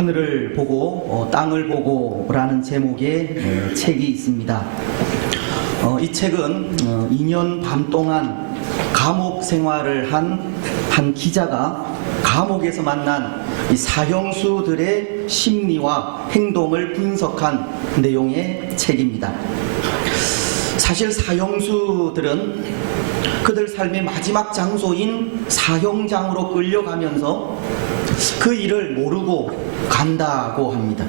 하늘을 보고 땅을 보고라는 제목의 책이 있습니다. 이 책은 2년 반 동안 감옥 생활을 한 기자가 감옥에서 만난 이 사형수들의 심리와 행동을 분석한 내용의 책입니다. 사실 사형수들은 그들 삶의 마지막 장소인 사형장으로 끌려가면서 그 일을 모르고 간다고 합니다.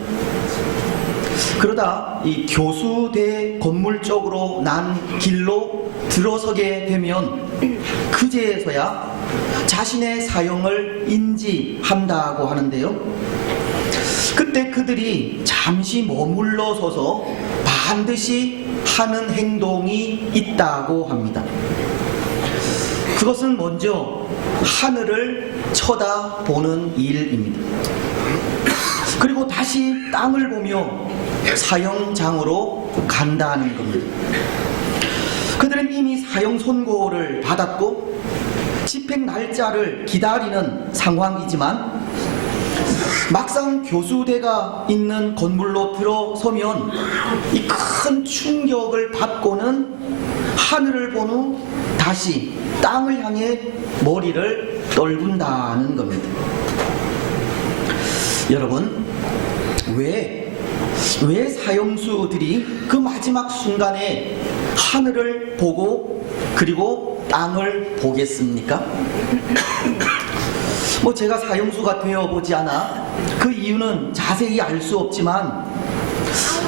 그러다 이 교수대 건물 쪽으로 난 길로 들어서게 되면 그제서야 자신의 사형을 인지한다고 하는데요. 그때 그들이 잠시 머물러 서서 반드시 하는 행동이 있다고 합니다. 그것은 먼저 하늘을 쳐다보는 일입니다. 그리고 다시 땅을 보며 사형장으로 간다는 겁니다. 그들은 이미 사형 선고를 받았고 집행 날짜를 기다리는 상황이지만 막상 교수대가 있는 건물로 들어서면 이 큰 충격을 받고는 하늘을 본 후 다시 땅을 향해 머리를 떨군다는 겁니다. 여러분, 왜 사형수들이 그 마지막 순간에 하늘을 보고 그리고 땅을 보겠습니까? 제가 사형수가 되어보지 않아 그 이유는 자세히 알 수 없지만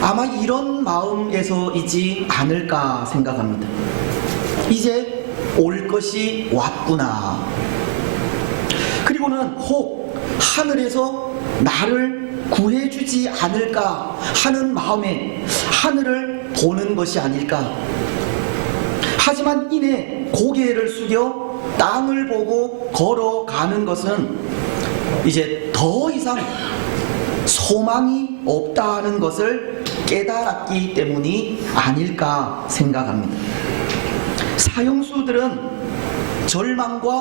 아마 이런 마음에서이지 않을까 생각합니다. 이제 올 것이 왔구나. 그리고는 혹 하늘에서 나를 구해주지 않을까 하는 마음에 하늘을 보는 것이 아닐까. 하지만 이내 고개를 숙여 땅을 보고 걸어가는 것은 이제 더 이상 소망이 없다는 것을 깨달았기 때문이 아닐까 생각합니다. 사형수들은 절망과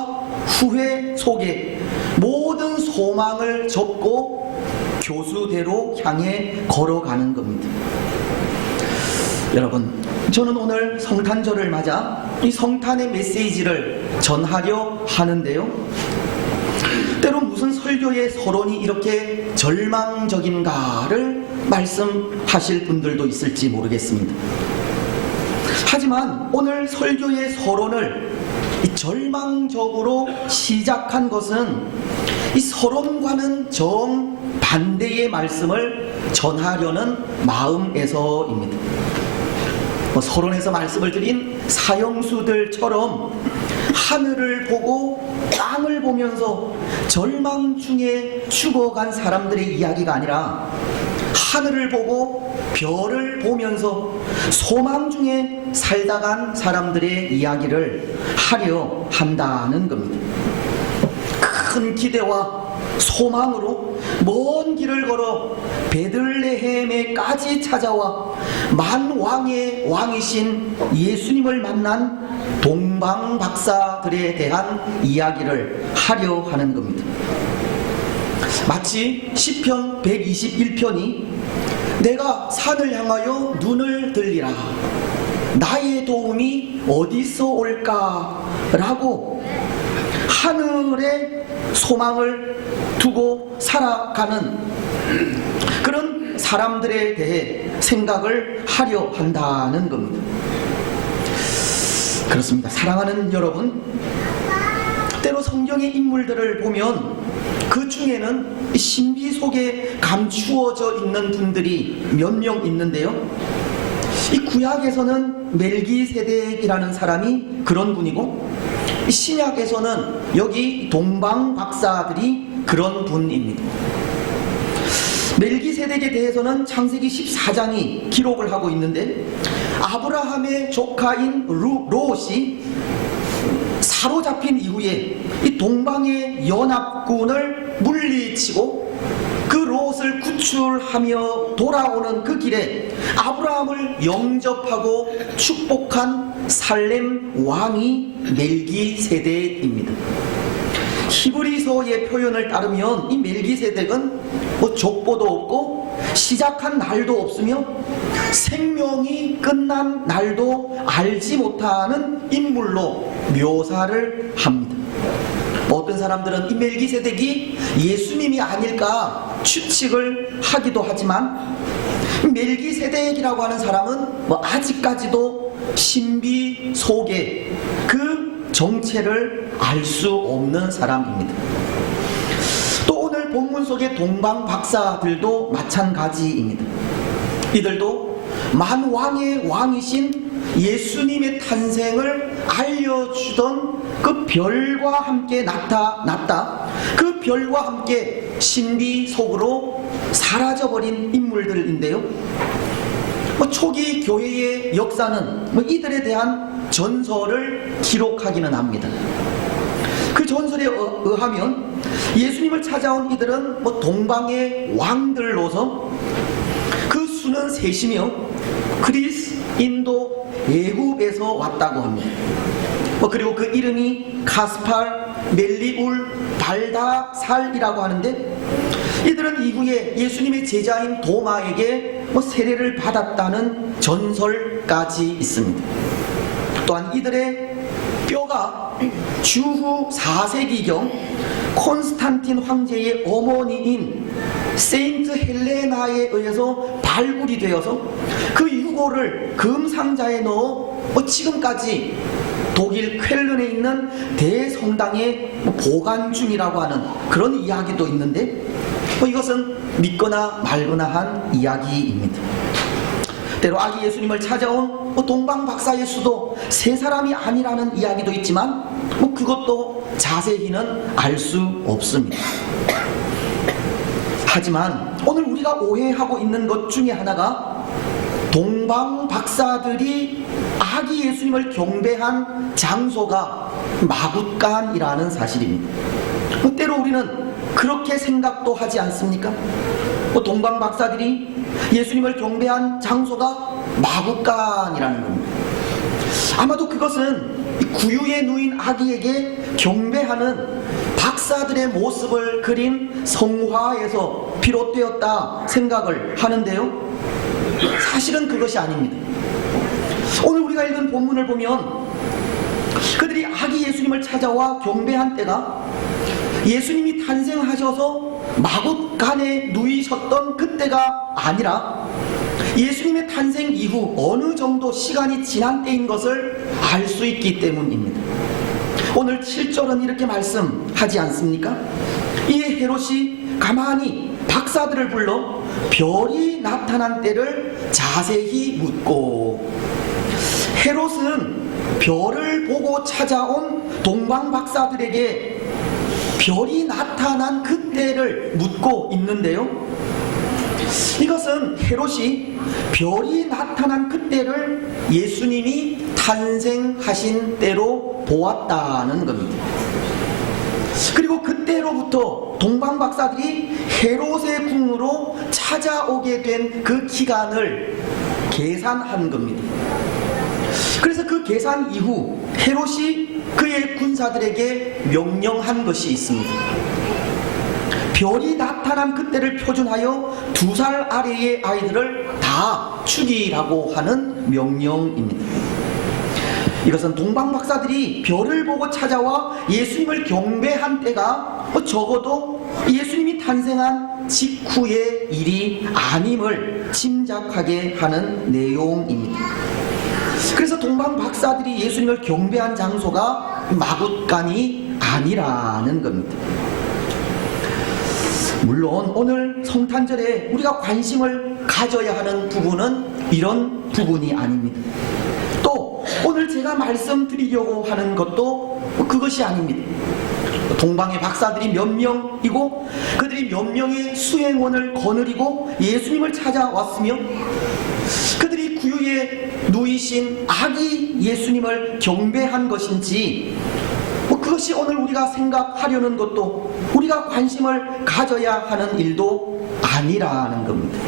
후회 속에 모든 소망을 접고 교수대로 향해 걸어가는 겁니다. 여러분, 저는 오늘 성탄절을 맞아 이 성탄의 메시지를 전하려 하는데요. 때로 무슨 설교의 서론이 이렇게 절망적인가를 말씀하실 분들도 있을지 모르겠습니다. 하지만 오늘 설교의 서론을 절망적으로 시작한 것은 이 서론과는 정반대의 말씀을 전하려는 마음에서입니다. 서론에서 말씀을 드린 사형수들처럼 하늘을 보고 땅을 보면서 절망 중에 죽어간 사람들의 이야기가 아니라 하늘을 보고 별을 보면서 소망 중에 살다 간 사람들의 이야기를 하려 한다는 겁니다. 큰 기대와 소망으로 먼 길을 걸어 베들레헴에까지 찾아와 만왕의 왕이신 예수님을 만난 동방 박사들에 대한 이야기를 하려 하는 겁니다. 마치 시편 121편이 내가 산을 향하여 눈을 들리라 나의 도움이 어디서 올까? 라고 하늘에 소망을 두고 살아가는 그런 사람들에 대해 생각을 하려 한다는 겁니다. 그렇습니다. 사랑하는 여러분, 때로 성경의 인물들을 보면 그 중에는 신비 속에 감추어져 있는 분들이 몇 명 있는데요. 이 구약에서는 멜기세덱이라는 사람이 그런 분이고 신약에서는 여기 동방 박사들이 그런 분입니다. 멜기세덱에 대해서는 창세기 14장이 기록을 하고 있는데 아브라함의 조카인 롯이 사로잡힌 이후에 이 동방의 연합군을 물리치고 그 롯을 구출하며 돌아오는 그 길에 아브라함을 영접하고 축복한 살렘 왕이 멜기세덱입니다. 히브리서의 표현을 따르면 이 멜기세덱은 뭐 족보도 없고 시작한 날도 없으며 생명이 끝난 날도 알지 못하는 인물로 묘사를 합니다. 어떤 사람들은 이 멜기세덱이 예수님이 아닐까 추측을 하기도 하지만, 멜기세덱이라고 하는 사람은 뭐 아직까지도 신비 속에 그 정체를 알 수 없는 사람입니다. 또 오늘 본문 속의 동방 박사들도 마찬가지입니다. 이들도 만왕의 왕이신 예수님의 탄생을 알려주던 그 별과 함께 나타났다, 그 별과 함께 신비 속으로 사라져버린 인물들인데요, 초기 교회의 역사는 이들에 대한 전설을 기록하기는 합니다. 그 전설에 의하면 예수님을 찾아온 이들은 동방의 왕들로서 그 수는 셋이며 그리스, 인도, 애굽에서 왔다고 합니다. 그리고 그 이름이 가스팔, 멜리울, 발다살이라고 하는데, 이들은 이후에 예수님의 제자인 도마에게 세례를 받았다는 전설까지 있습니다. 또한 이들의 뼈가 주후 4세기경 콘스탄틴 황제의 어머니인 세인트 헬레나에 의해서 발굴이 되어서 그 유골을 금상자에 넣어 지금까지 독일 쾰른에 있는 대성당에 보관 중이라고 하는 그런 이야기도 있는데, 이것은 믿거나 말거나 한 이야기입니다. 때로 아기 예수님을 찾아온 동방 박사의 수도 세 사람이 아니라는 이야기도 있지만 그것도 자세히는 알 수 없습니다. 하지만 오늘 우리가 오해하고 있는 것 중에 하나가 동방 박사들이 아기 예수님을 경배한 장소가 마굿간이라는 사실입니다. 때로 우리는 그렇게 생각도 하지 않습니까? 동방 박사들이 예수님을 경배한 장소가 마굿간이라는 겁니다. 아마도 그것은 구유에 누인 아기에게 경배하는 박사들의 모습을 그린 성화에서 비롯되었다 생각을 하는데요, 사실은 그것이 아닙니다. 오늘 우리가 읽은 본문을 보면 그들이 아기 예수님을 찾아와 경배한 때가 예수님이 탄생하셔서 마굿간에 누이셨던 그때가 아니라 예수님의 탄생 이후 어느 정도 시간이 지난 때인 것을 알 수 있기 때문입니다. 오늘 7절은 이렇게 말씀하지 않습니까? 이에 헤롯이 가만히 박사들을 불러 별이 나타난 때를 자세히 묻고, 헤롯은 별을 보고 찾아온 동방 박사들에게 별이 나타난 그때를 묻고 있는데요, 이것은 헤롯이 별이 나타난 그때를 예수님이 탄생하신 때로 보았다는 겁니다. 그리고 그때로부터 동방 박사들이 헤롯의 궁으로 찾아오게 된 그 기간을 계산한 겁니다. 그래서 그 계산 이후 헤롯이 그의 군사들에게 명령한 것이 있습니다. 별이 나타난 그때를 표준하여 2살 아래의 아이들을 다 죽이라고 하는 명령입니다. 이것은 동방 박사들이 별을 보고 찾아와 예수님을 경배한 때가 적어도 예수님이 탄생한 직후의 일이 아님을 짐작하게 하는 내용입니다. 그래서 동방 박사들이 예수님을 경배한 장소가 마굿간이 아니라는 겁니다. 물론 오늘 성탄절에 우리가 관심을 가져야 하는 부분은 이런 부분이 아닙니다. 또 오늘 제가 말씀드리려고 하는 것도 그것이 아닙니다. 동방의 박사들이 몇 명이고 그들이 몇 명의 수행원을 거느리고 예수님을 찾아왔으며 그들이 구유에 누이신 아기 예수님을 경배한 것인지, 그것이 오늘 우리가 생각하려는 것도 우리가 관심을 가져야 하는 일도 아니라는 겁니다.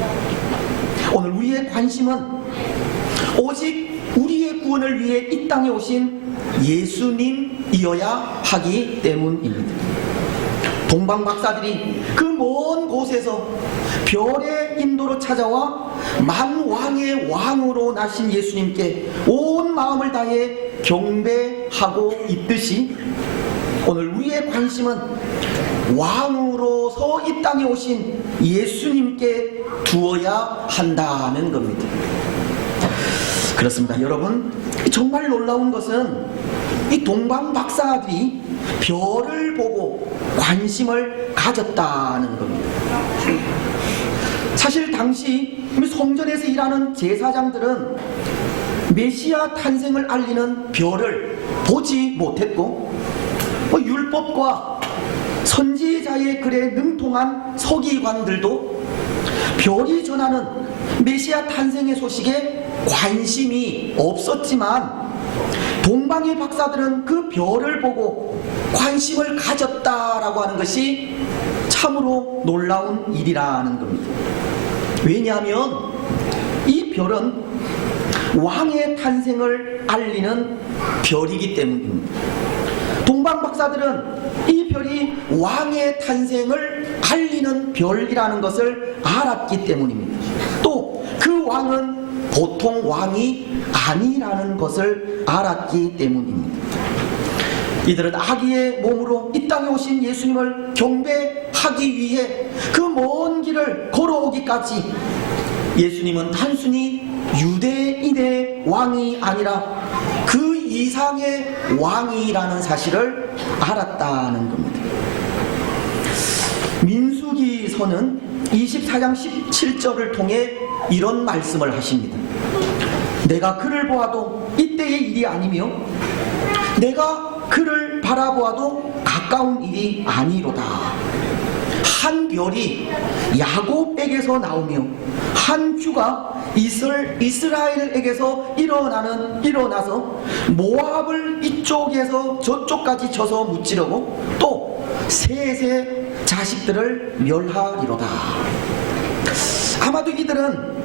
오늘 우리의 관심은 오직 우리의 구원을 위해 이 땅에 오신 예수님이어야 하기 때문입니다. 동방 박사들이 그 먼 곳에서 별의 인도로 찾아와 만왕의 왕으로 나신 예수님께 온 마음을 다해 경배하고 있듯이 오늘 우리의 관심은 왕으로서 이 땅에 오신 예수님께 두어야 한다는 겁니다. 그렇습니다. 여러분, 정말 놀라운 것은 이 동방 박사들이 별을 보고 관심을 가졌다는 겁니다. 사실 당시 성전에서 일하는 제사장들은 메시아 탄생을 알리는 별을 보지 못했고, 율법과 선지자의 글에 능통한 서기관들도 별이 전하는 메시아 탄생의 소식에 관심이 없었지만, 동방의 박사들은 그 별을 보고 관심을 가졌다라고 하는 것이 참으로 놀라운 일이라는 겁니다. 왜냐하면 이 별은 왕의 탄생을 알리는 별이기 때문입니다. 동방 박사들은 이 별이 왕의 탄생을 알리는 별이라는 것을 알았기 때문입니다. 또 그 왕은 보통 왕이 아니라는 것을 알았기 때문입니다. 이들은 아기의 몸으로 이 땅에 오신 예수님을 경배하기 위해 그 먼 길을 걸어오기까지 예수님은 단순히 유대인의 왕이 아니라 그 이상의 왕이라는 사실을 알았다는 겁니다. 민수기서는 24장 17절을 통해 이런 말씀을 하십니다. 내가 그를 보아도 이때의 일이 아니며 내가 그를 바라보아도 가까운 일이 아니로다. 한 별이 야곱에게서 나오며 한 큐가 이스라엘에게서 일어나서 모압을 이쪽에서 저쪽까지 쳐서 무찌르고 또 셋의 자식들을 멸하리로다. 아마도 이들은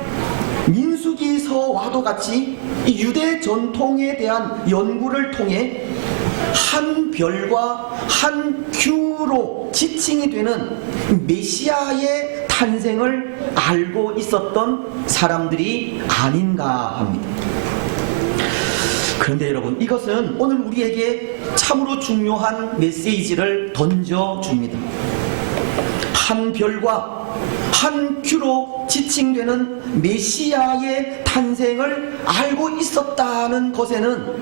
민수기서와도 같이 유대 전통에 대한 연구를 통해 한 별과 한 큐로 지칭이 되는 메시아의 탄생을 알고 있었던 사람들이 아닌가 합니다. 그런데 여러분, 이것은 오늘 우리에게 참으로 중요한 메시지를 던져줍니다. 한 별과 한 큐로 지칭되는 메시아의 탄생을 알고 있었다는 것에는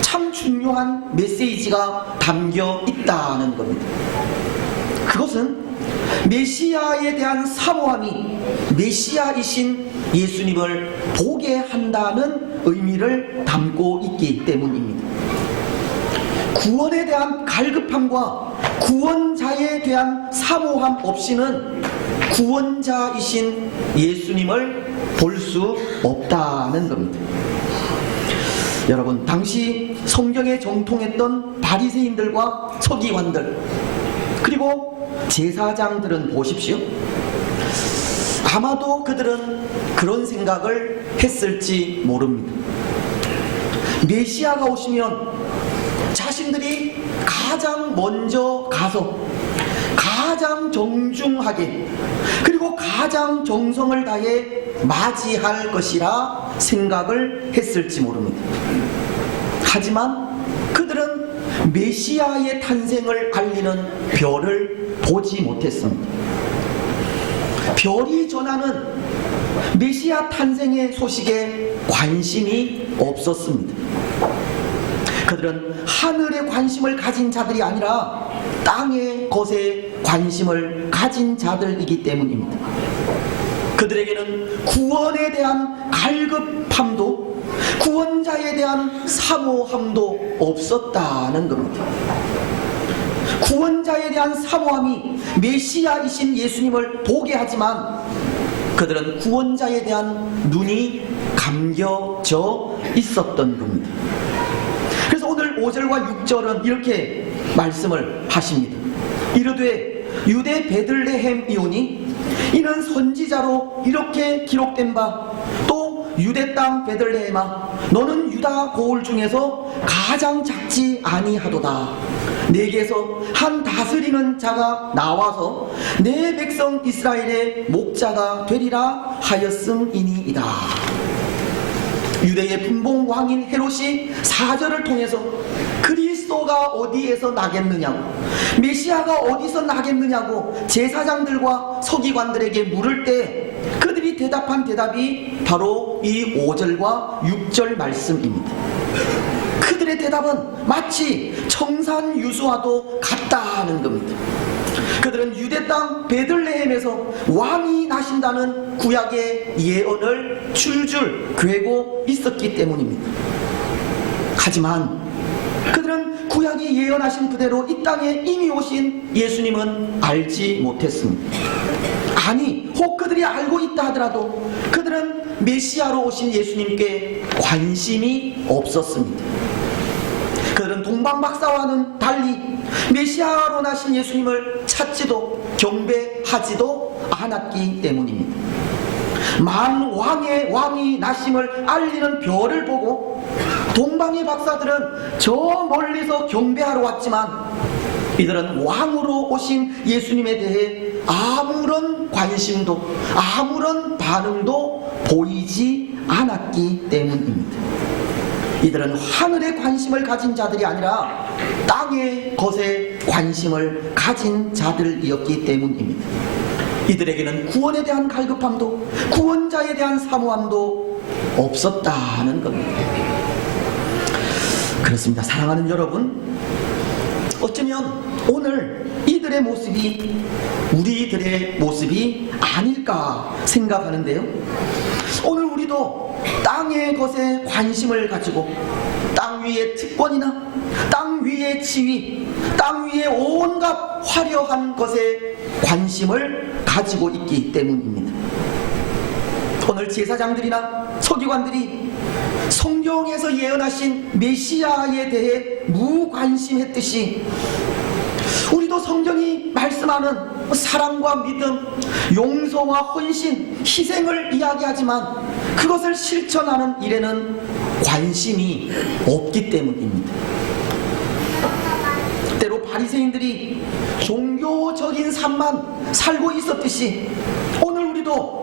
참 중요한 메시지가 담겨 있다는 겁니다. 그것은 메시아에 대한 사모함이 메시아이신 예수님을 보게 한다는 의미를 담고 있기 때문입니다. 구원에 대한 갈급함과 구원자에 대한 사모함 없이는 구원자이신 예수님을 볼 수 없다는 겁니다. 여러분, 당시 성경에 정통했던 바리새인들과 서기관들 그리고 제사장들은 보십시오. 아마도 그들은 그런 생각을 했을지 모릅니다. 메시아가 오시면 자신들이 가장 먼저 가서 가장 정중하게 그리고 가장 정성을 다해 맞이할 것이라 생각을 했을지 모릅니다. 하지만 그들은 메시아의 탄생을 알리는 별을 보지 못했습니다. 별이 전하는 메시아 탄생의 소식에 관심이 없었습니다. 그들은 하늘에 관심을 가진 자들이 아니라 땅의 것에 관심을 가진 자들이기 때문입니다. 그들에게는 구원에 대한 갈급함도 구원자에 대한 사모함도 없었다는 겁니다. 구원자에 대한 사모함이 메시아이신 예수님을 보게 하지만 그들은 구원자에 대한 눈이 감겨져 있었던 겁니다. 그래서 오늘 5절과 6절은 이렇게 말씀을 하십니다. 이르되 유대 베들레헴이오니 이는 선지자로 이렇게 기록된 바 또 유대 땅 베들레헴아 너는 유다 고을 중에서 가장 작지 아니하도다. 내게서 한 다스리는 자가 나와서 내 백성 이스라엘의 목자가 되리라 하였음이니이다. 유대의 분봉 왕인 헤롯이 사절을 통해서 그리스도가 어디에서 나겠느냐고, 메시아가 어디서 나겠느냐고 제사장들과 서기관들에게 물을 때 그들이 대답한 대답이 바로 이 5절과 6절 말씀입니다. 그들의 대답은 마치 청산유수와도 같다는 겁니다. 그들은 유대 땅 베들레헴에서 왕이 나신다는 구약의 예언을 줄줄 꿰고 있었기 때문입니다. 하지만 그들은 구약이 예언하신 그대로 이 땅에 이미 오신 예수님은 알지 못했습니다. 아니, 혹 그들이 알고 있다 하더라도 그들은 메시아로 오신 예수님께 관심이 없었습니다. 그들은 동방박사와는 달리 메시아로 나신 예수님을 찾지도 경배하지도 않았기 때문입니다. 만 왕의 왕이 나심을 알리는 별을 보고 동방의 박사들은 저 멀리서 경배하러 왔지만 이들은 왕으로 오신 예수님에 대해 아무런 관심도 아무런 반응도 보이지 않았기 때문입니다. 이들은 하늘에 관심을 가진 자들이 아니라 땅의 것에 관심을 가진 자들이었기 때문입니다. 이들에게는 구원에 대한 갈급함도 구원자에 대한 사모함도 없었다는 겁니다. 그렇습니다. 사랑하는 여러분, 어쩌면 오늘 이들의 모습이 우리들의 모습이 아닐까 생각하는데요. 오늘 우리도 땅의 것에 관심을 가지고 땅 위의 특권이나 땅 위의 지위, 땅 위의 온갖 화려한 것에 관심을 가지고 있기 때문입니다. 오늘 제사장들이나 서기관들이 성경에서 예언하신 메시아에 대해 무관심했듯이 우리도 성경이 말씀하는 사랑과 믿음, 용서와 헌신, 희생을 이야기하지만 그것을 실천하는 일에는 관심이 없기 때문입니다. 때로 바리새인들이 종교적인 삶만 살고 있었듯이 오늘 우리도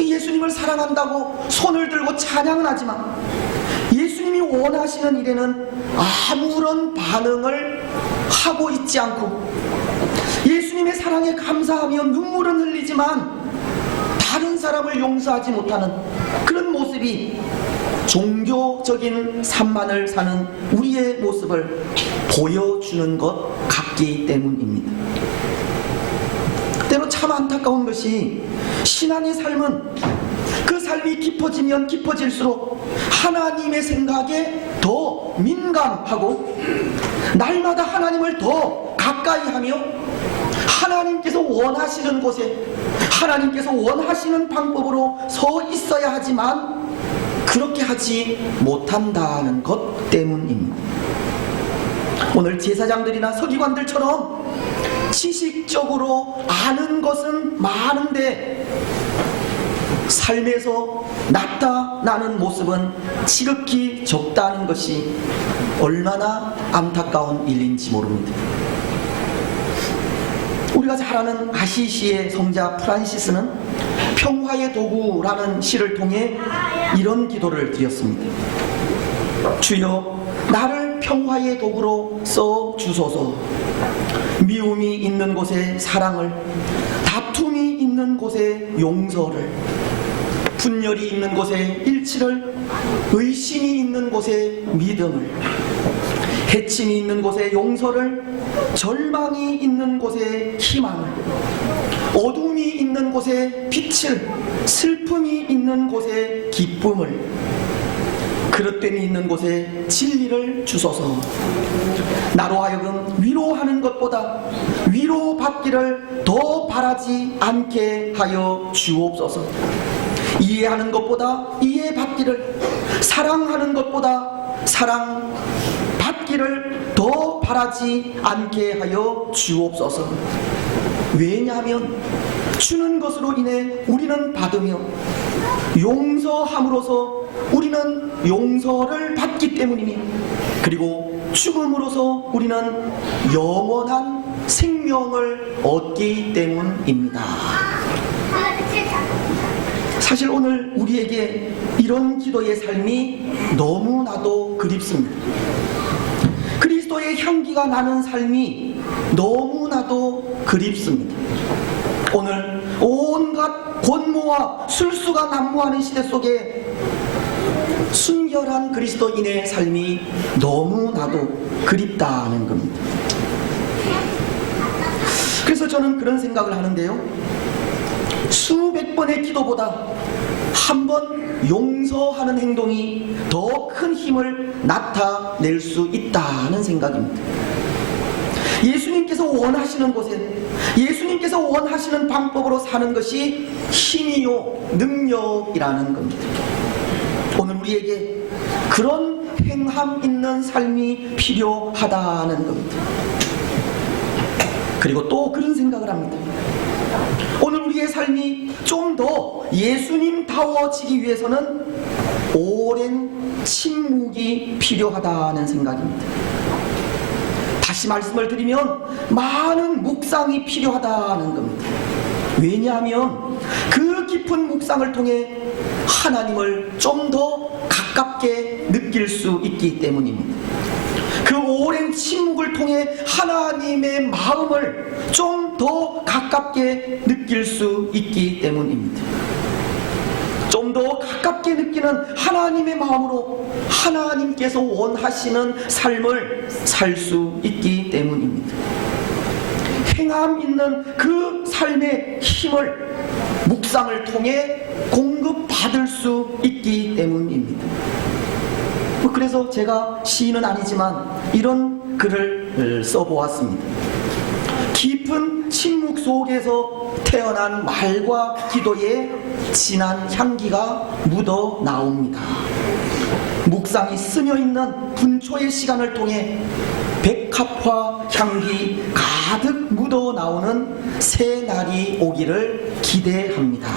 예수님을 사랑한다고 손을 들고 찬양은 하지만 예수님이 원하시는 일에는 아무런 반응을 하고 있지 않고 예수님의 사랑에 감사하며 눈물은 흘리지만 다른 사람을 용서하지 못하는 그런 모습이 종교적인 삶만을 사는 우리의 모습을 보여주는 것 같기 때문입니다. 때로 참 안타까운 것이 신앙의 삶은 그 삶이 깊어지면 깊어질수록 하나님의 생각에 더 민감하고 날마다 하나님을 더 가까이 하며 하나님께서 원하시는 곳에 하나님께서 원하시는 방법으로 서 있어야 하지만 그렇게 하지 못한다는 것 때문입니다. 오늘 제사장들이나 서기관들처럼 지식적으로 아는 것은 많은데 삶에서 나타나는 모습은 지극히 적다는 것이 얼마나 안타까운 일인지 모릅니다. 우리가 잘 아는 아시시의 성자 프란시스는 평화의 도구라는 시를 통해 이런 기도를 드렸습니다. 주여, 나를 평화의 도구로 써 주소서. 미움이 있는 곳에 사랑을, 다툼이 있는 곳에 용서를, 분열이 있는 곳에 일치를, 의심이 있는 곳에 믿음을, 해침이 있는 곳에 용서를, 절망이 있는 곳에 희망을, 어둠이 있는 곳에 빛을, 슬픔이 있는 곳에 기쁨을, 그릇됨이 있는 곳에 진리를 주소서. 나로 하여금 위로하는 것보다 위로받기를 더 바라지 않게 하여 주옵소서. 이해하는 것보다 이해받기를, 사랑하는 것보다 사랑받기를 더 바라지 않게 하여 주옵소서. 왜냐하면 주는 것으로 인해 우리는 받으며 용서함으로써 우리는 용서를 받기 때문이며, 그리고 죽음으로써 우리는 영원한 생명을 얻기 때문입니다. 사실 오늘 우리에게 이런 기도의 삶이 너무나도 그립습니다. 그리스도의 향기가 나는 삶이 너무나도 그립습니다. 오늘 온갖 권모와 술수가 난무하는 시대 속에 순결한 그리스도인의 삶이 너무나도 그립다는 겁니다. 그래서 저는 그런 생각을 하는데요, 수백 번의 기도보다 한 번 용서하는 행동이 더 큰 힘을 나타낼 수 있다는 생각입니다. 예수님께서 원하시는 곳에, 예수님께서 원하시는 방법으로 사는 것이 힘이요 능력이라는 겁니다. 오늘 우리에게 그런 행함 있는 삶이 필요하다는 겁니다. 그리고 또 그런 생각을 합니다. 오늘 우리의 삶이 좀 더 예수님다워지기 위해서는 오랜 침묵이 필요하다는 생각입니다. 다시 말씀을 드리면 많은 묵상이 필요하다는 겁니다. 왜냐하면 그 깊은 묵상을 통해 하나님을 좀 더 가깝게 느낄 수 있기 때문입니다. 그 오랜 침묵을 통해 하나님의 마음을 좀 더 가깝게 느낄 수 있기 때문입니다. 좀 더 가깝게 느끼는 하나님의 마음으로 하나님께서 원하시는 삶을 살 수 있기 때문입니다. 행함 있는 그 삶의 힘을 묵상을 통해 공급받을 수 있기 때문입니다. 그래서 제가 시인은 아니지만 이런 글을 써보았습니다. 깊은 침묵 속에서 태어난 말과 기도에 진한 향기가 묻어 나옵니다. 묵상이 스며 있는 분초의 시간을 통해 백합화 향기 가득 묻어 나오는 새 날이 오기를 기대합니다.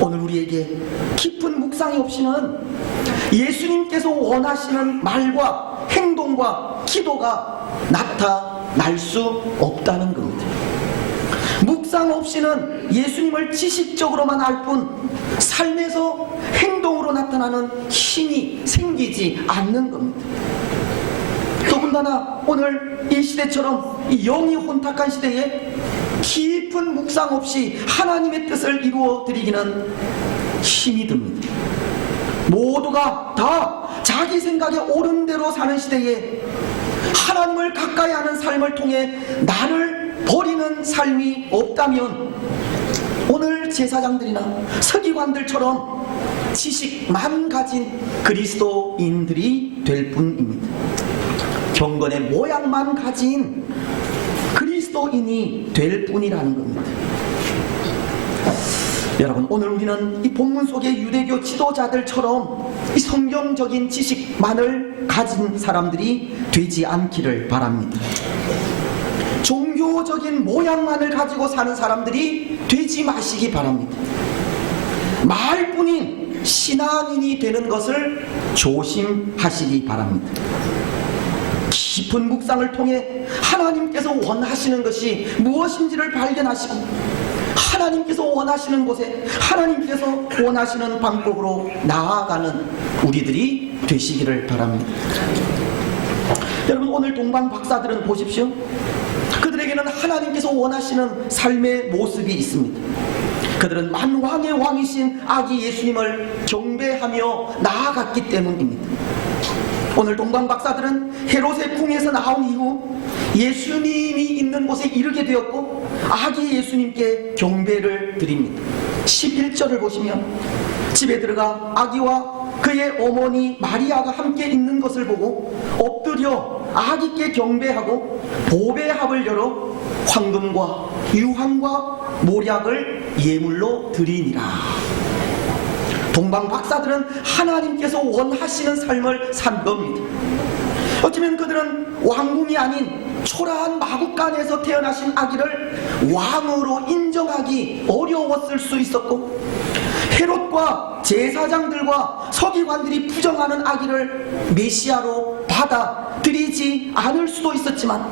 오늘 우리에게 깊은 묵상이 없이는 예수님께서 원하시는 말과 행동과 기도가 나타날 수 없다는 겁니다. 묵상 없이는 예수님을 지식적으로만 알 뿐 삶에서 행동으로 나타나는 힘이 생기지 않는 겁니다. 더군다나 오늘 이 시대처럼 이 영이 혼탁한 시대에 깊은 묵상 없이 하나님의 뜻을 이루어 드리기는 힘이 듭니다. 모두가 다 자기 생각에 옳은 대로 사는 시대에 하나님을 가까이 하는 삶을 통해 나를 버리는 삶이 없다면 오늘 제사장들이나 서기관들처럼 지식만 가진 그리스도인들이 될 뿐입니다. 경건의 모양만 가진 그리스도인이 될 뿐이라는 겁니다. 여러분, 오늘 우리는 이 본문 속의 유대교 지도자들처럼 이 성경적인 지식만을 가진 사람들이 되지 않기를 바랍니다. 종교적인 모양만을 가지고 사는 사람들이 되지 마시기 바랍니다. 말뿐인 신앙인이 되는 것을 조심하시기 바랍니다. 깊은 묵상을 통해 하나님께서 원하시는 것이 무엇인지를 발견하시고 하나님께서 원하시는 곳에 하나님께서 원하시는 방법으로 나아가는 우리들이 되시기를 바랍니다. 여러분, 오늘 동방 박사들은 보십시오. 그들에게는 하나님께서 원하시는 삶의 모습이 있습니다. 그들은 만왕의 왕이신 아기 예수님을 경배하며 나아갔기 때문입니다. 오늘 동방 박사들은 헤롯의 궁에서 나온 이후 예수님이 있는 곳에 이르게 되었고 아기 예수님께 경배를 드립니다. 11절을 보시면 집에 들어가 아기와 그의 어머니 마리아가 함께 있는 것을 보고 엎드려 아기께 경배하고 보배합을 열어 황금과 유황과 모략을 예물로 드리니라. 동방 박사들은 하나님께서 원하시는 삶을 산 겁니다. 어쩌면 그들은 왕궁이 아닌 초라한 마국간에서 태어나신 아기를 왕으로 인정하기 어려웠을 수 있었고 헤롯과 제사장들과 서기관들이 부정하는 아기를 메시아로 받아들이지 않을 수도 있었지만,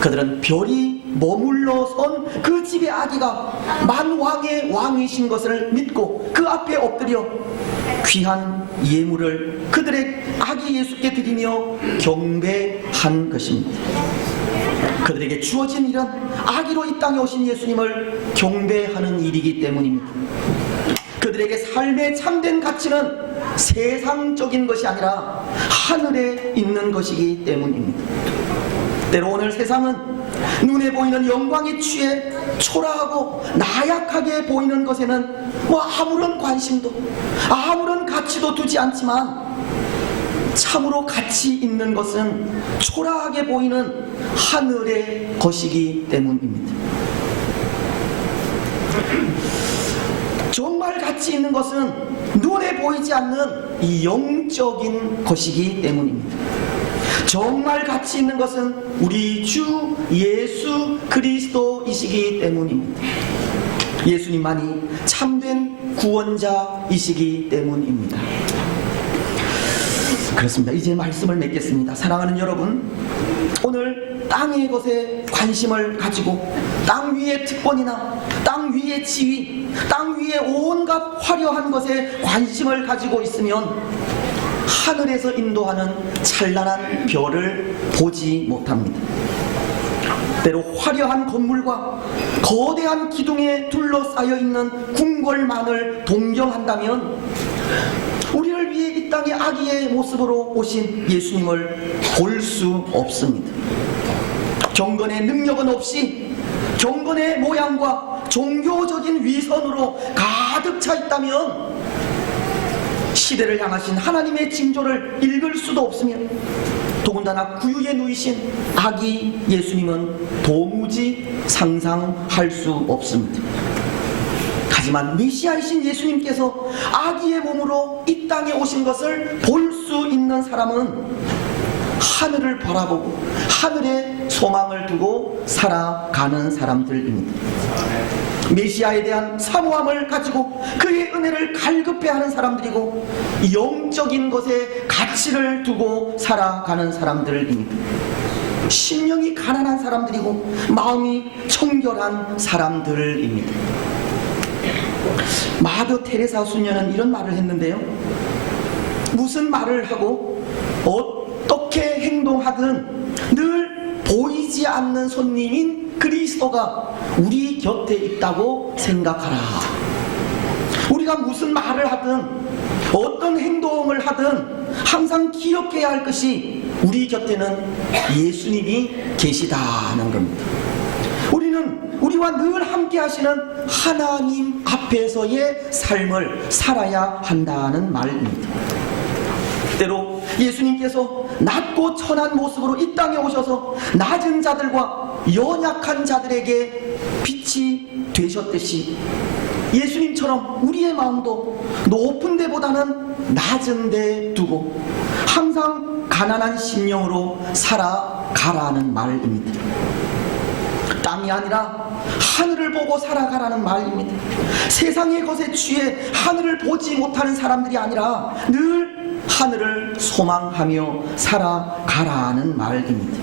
그들은 별이 머물러 선 그 집의 아기가 만왕의 왕이신 것을 믿고 그 앞에 엎드려 귀한 예물을 그들의 아기 예수께 드리며 경배한 것입니다. 그들에게 주어진 일은 아기로 이 땅에 오신 예수님을 경배하는 일이기 때문입니다. 그들에게 삶의 참된 가치는 세상적인 것이 아니라 하늘에 있는 것이기 때문입니다. 때로 오늘 세상은 눈에 보이는 영광에 취해 초라하고 나약하게 보이는 것에는 아무런 관심도 아무런 가치도 두지 않지만, 참으로 가치 있는 것은 초라하게 보이는 하늘의 것이기 때문입니다. 정말 가치 있는 것은 눈에 보이지 않는 이 영적인 것이기 때문입니다. 정말 가치 있는 것은 우리 주 예수 그리스도이시기 때문입니다. 예수님만이 참된 구원자이시기 때문입니다. 그렇습니다. 이제 말씀을 맺겠습니다. 사랑하는 여러분, 오늘 땅의 것에 관심을 가지고 땅 위의 특권이나 땅 위의 지위, 땅 위의 온갖 화려한 것에 관심을 가지고 있으면 하늘에서 인도하는 찬란한 별을 보지 못합니다. 때로 화려한 건물과 거대한 기둥에 둘러싸여 있는 궁궐만을 동경한다면, 우리를 위해 이 땅의 아기의 모습으로 오신 예수님을 볼 수 없습니다. 경건의 능력은 없이 경건의 모양과 종교적인 위선으로 가득 차 있다면 시대를 향하신 하나님의 징조를 읽을 수도 없으며, 더군다나 구유에 누이신 아기 예수님은 도무지 상상할 수 없습니다. 하지만 메시아이신 예수님께서 아기의 몸으로 이 땅에 오신 것을 볼 수 있는 사람은 하늘을 바라보고 하늘에 소망을 두고 살아가는 사람들입니다. 메시아에 대한 사모함을 가지고 그의 은혜를 갈급해하는 사람들이고, 영적인 것에 가치를 두고 살아가는 사람들입니다. 심령이 가난한 사람들이고 마음이 청결한 사람들입니다. 마더 테레사 수녀는 이런 말을 했는데요, 무슨 말을 하고 어떻게 행동하든 늘 보이지 않는 손님인 그리스도가 우리 곁에 있다고 생각하라. 우리가 무슨 말을 하든 어떤 행동을 하든 항상 기억해야 할 것이 우리 곁에는 예수님이 계시다는 겁니다. 우리는 우리와 늘 함께 하시는 하나님 앞에서의 삶을 살아야 한다는 말입니다. 때로 예수님께서 낮고 천한 모습으로 이 땅에 오셔서 낮은 자들과 연약한 자들에게 빛이 되셨듯이, 예수님처럼 우리의 마음도 높은 데보다는 낮은 데 두고 항상 가난한 심령으로 살아가라는 말입니다. 땅이 아니라 하늘을 보고 살아가라는 말입니다. 세상의 것에 취해 하늘을 보지 못하는 사람들이 아니라 늘 하늘을 소망하며 살아가라는 말입니다.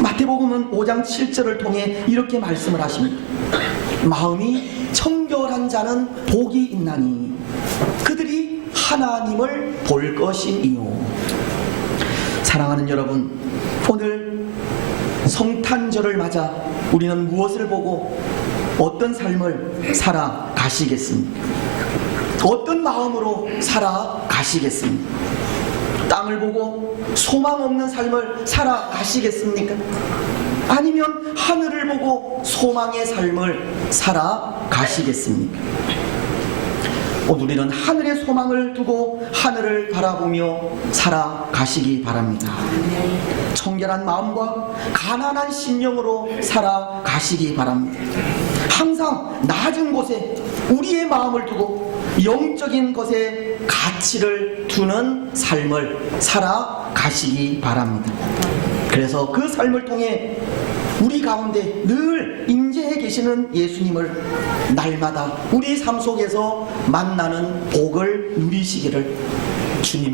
마태복음은 5장 7절을 통해 이렇게 말씀을 하십니다. 마음이 청결한 자는 복이 있나니 그들이 하나님을 볼 것이니요. 사랑하는 여러분, 오늘 성탄절을 맞아 우리는 무엇을 보고 어떤 삶을 살아가시겠습니까? 어떤 마음으로 살아가시겠습니까? 땅을 보고 소망 없는 삶을 살아가시겠습니까? 아니면 하늘을 보고 소망의 삶을 살아가시겠습니까? 오늘 우리는 하늘의 소망을 두고 하늘을 바라보며 살아가시기 바랍니다. 청결한 마음과 가난한 심령으로 살아가시기 바랍니다. 항상 낮은 곳에 우리의 마음을 두고 영적인 것에 가치를 두는 삶을 살아가시기 바랍니다. 그래서 그 삶을 통해 우리 가운데 늘 임재해 계신 되시는 예수님을 날마다 우리 삶 속에서 만나는 복을 누리시기를 주님의